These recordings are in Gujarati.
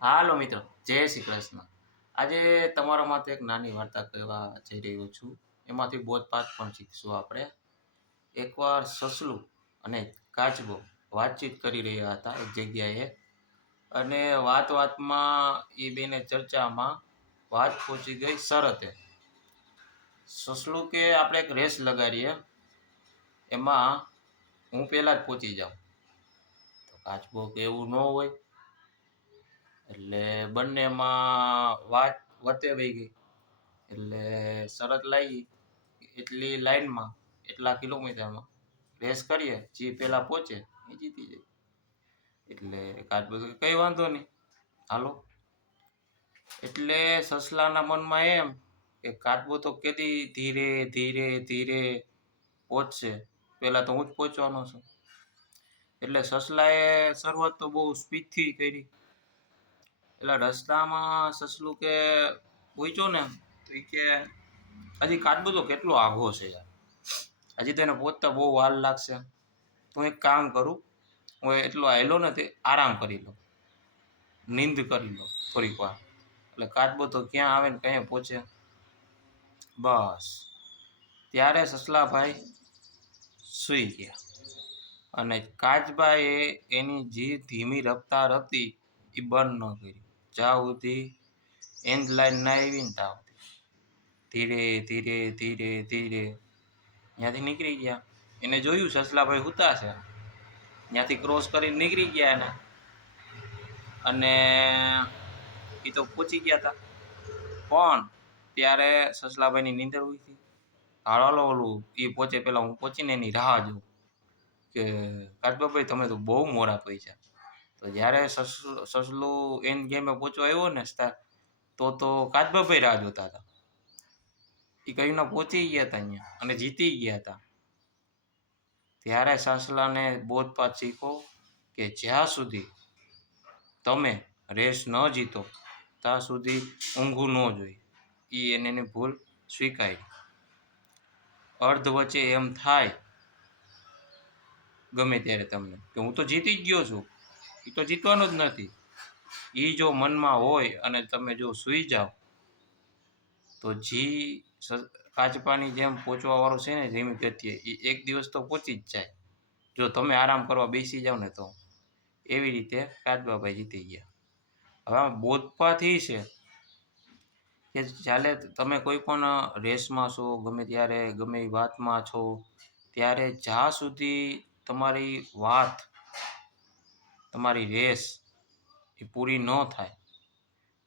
હાલો મિત્રો, જય શ્રી કૃષ્ણ. આજે તમારા માટે એક નાની વાર્તા કહેવા જઈ રહ્યો છું. એમાંથી બોધપાઠ પણ શીખશું આપણે. એકવાર સસલું અને કાચબો વાતચીત કરી રહ્યા હતા એક જગ્યાએ, અને વાતમાં એ બેને ચર્ચામાં વાત પહોંચી ગઈ શરતે. સસલું કે આપણે એક રેસ લગાડીએ, એમાં હું પહેલાં જ પહોંચી જાઉં. તો કાચબો કે એવું ન હોય. એટલે બંનેમાં વાત વચ્ચે વહી ગઈ. એટલે શરત લાગી એટલી લાઈનમાં એટલા કિલોમીટરમાં રેસ કરીએ, જે પહેલાં પહોંચે એ જીતી જાય. એટલે કાચબો કંઈ વાંધો નહીં, હાલો. એટલે સસલાના મનમાં એમ કે કાચબો તો કેદી ધીરે ધીરે ધીરે પહોંચશે, પહેલાં તો હું જ પહોંચવાનો છું. એટલે સસલાએ શરૂઆત તો બહુ સ્પીડથી કરી. એટલે રસ્તામાં સસલું કે પૂછ્યો ને તો એ કે હજી કાચબો તો કેટલો આઘો છે યાર, હજી તેને પહોંચતા બહુ વાર લાગશે. તો એક કામ કરું, હું એટલો આવેલો ને તે આરામ કરી લો, નીંદ કરી લો થોડીક વાર. એટલે કાચબો તો ક્યાં આવે ને ક્યાં પહોંચે. બસ ત્યારે સસલાભાઈ સૂઈ ગયા, અને કાચબાએ એની જે ધીમી રફતાર હતી એ બંધ ન કરી, જ્યાં સુધી એન્ડ લાઈન ના આવી ને ત્યાં ધીરે ધીરે ધીરે ધીરે ત્યાંથી નીકળી ગયા. એને જોયું સસલાભાઈ સૂતા છે, ત્યાંથી ક્રોસ કરીને નીકળી ગયા એને, અને એ તો પહોંચી ગયા હતા. પણ ત્યારે સસલાભાઈની નીંદર ઉડી હતી. હાલો ઓલું એ પહોંચે પહેલાં હું પહોંચીને એની રાહ જોઉં કે કાચબાભાઈ તમે તો બહુ મોડા પહોંચ્યા. તો જ્યારે સસલું એન્ડ ગેમે પહોંચવા આવ્યો ને તો કાચબાભાઈ રાહ જોતા હતા. એ કહીને પહોંચી ગયા હતા અહીંયા અને જીતી ગયા હતા. ત્યારે સસલાને બોધપાઠ શીખો કે જ્યાં સુધી તમે રેસ ન જીતો ત્યાં સુધી ઊંઘવું ન જોઈએ. એ એની ભૂલ સ્વીકારી. અર્ધ વચ્ચે એમ થાય ગમે ત્યારે તમને કે હું તો જીતી જ ગયો છું, એ તો જીતવાનો જ નથી. એ જો મનમાં હોય અને તમે જો સૂઈ જાઓ તો કાચબાની જેમ પહોંચવાવાળો છે ને ધીમી ગતિએ, એ એક દિવસ તો પહોંચી જ જાય. જો તમે આરામ કરવા બેસી જાઓ ને તો. એવી રીતે કાચબાભાઈ જીતી ગયા. હવે બોધપાઠ એ છે કે જ્યારે તમે કોઈ પણ રેસમાં છો, ગમે ત્યારે ગમે એ વાતમાં છો, ત્યારે જ્યાં સુધી તમારી વાત, તમારી રેસ એ પૂરી ન થાય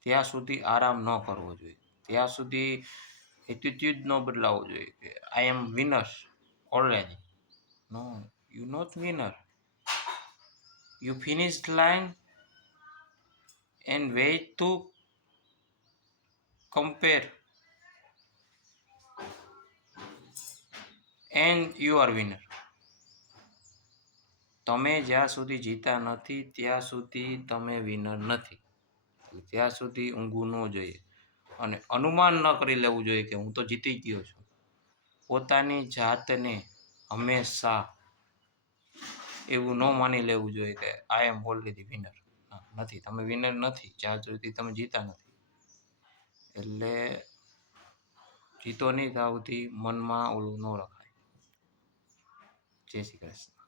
ત્યાં સુધી આરામ ન કરવો જોઈએ. ત્યાં સુધી એટીટ્યુડ ન બદલાવવો જોઈએ કે I am winner already. No, you not winner. You finish line and wait to compare and you are winner. તમે જ્યાં સુધી જીતા નથી ત્યાં સુધી તમે વિનર નથી. ત્યાં સુધી ઊંઘવું ન જોઈએ અને અનુમાન ન કરી લેવું જોઈએ કે હું તો જીતી ગયો છું. પોતાની જાતને હંમેશા એવું ન માની લેવું જોઈએ કે આઈ એમ ઓલરેડી વિનર. નથી, તમે વિનર નથી જ્યાં સુધી તમે જીતા નથી. એટલે જીતો નહીં ત્યાં સુધી મનમાં ઓલું ન રખાય. જય શ્રી કૃષ્ણ.